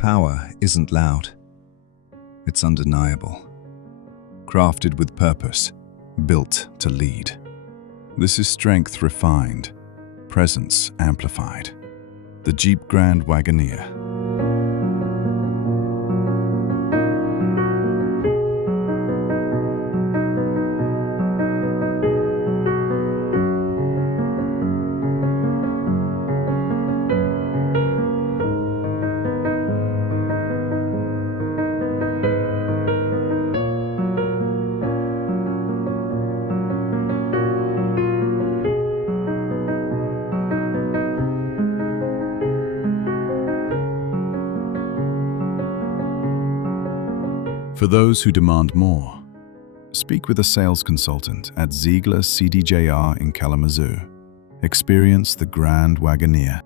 power isn't loud. It's undeniable. Crafted with purpose, built to lead. This is strength refined, presence amplified. The Jeep Grand Wagoneer. For those who demand more, speak with a sales consultant at Zeigler CDJR in Kalamazoo. Experience the Grand Wagoneer.